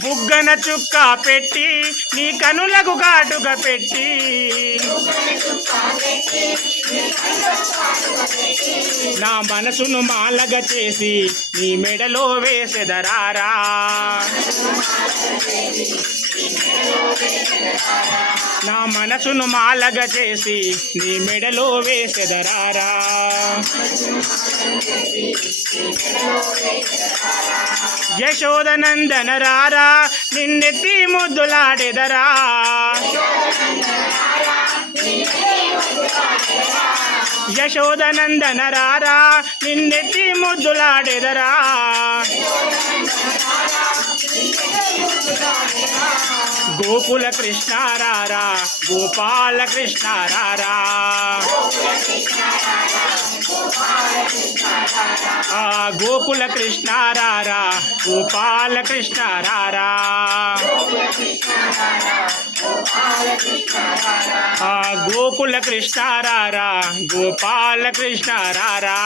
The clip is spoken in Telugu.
బుగ్గన చుక్క పెట్టి నీ కనులకు గాటుగా పెట్టి. నా మనసును మాలగ చేసి నీ మెడలో వేసెదరారా. నా మనసును మాలగ చేసి నీ మెడలో వేసెదరారా. యశోదనందన రారా నిన్నెత్తి ముద్దులాడెదరా. యశోదనందన రారా నిన్నెత్తి ముద్దులాడెదరా. గోకుల కృష్ణారారా గోపాల కృష్ణారారా. ఆ గోకుల కృష్ణ రారా గోపాల కృష్ణ రారా. ఆ గోకుల కృష్ణ రారా గోపాల కృష్ణ రారా.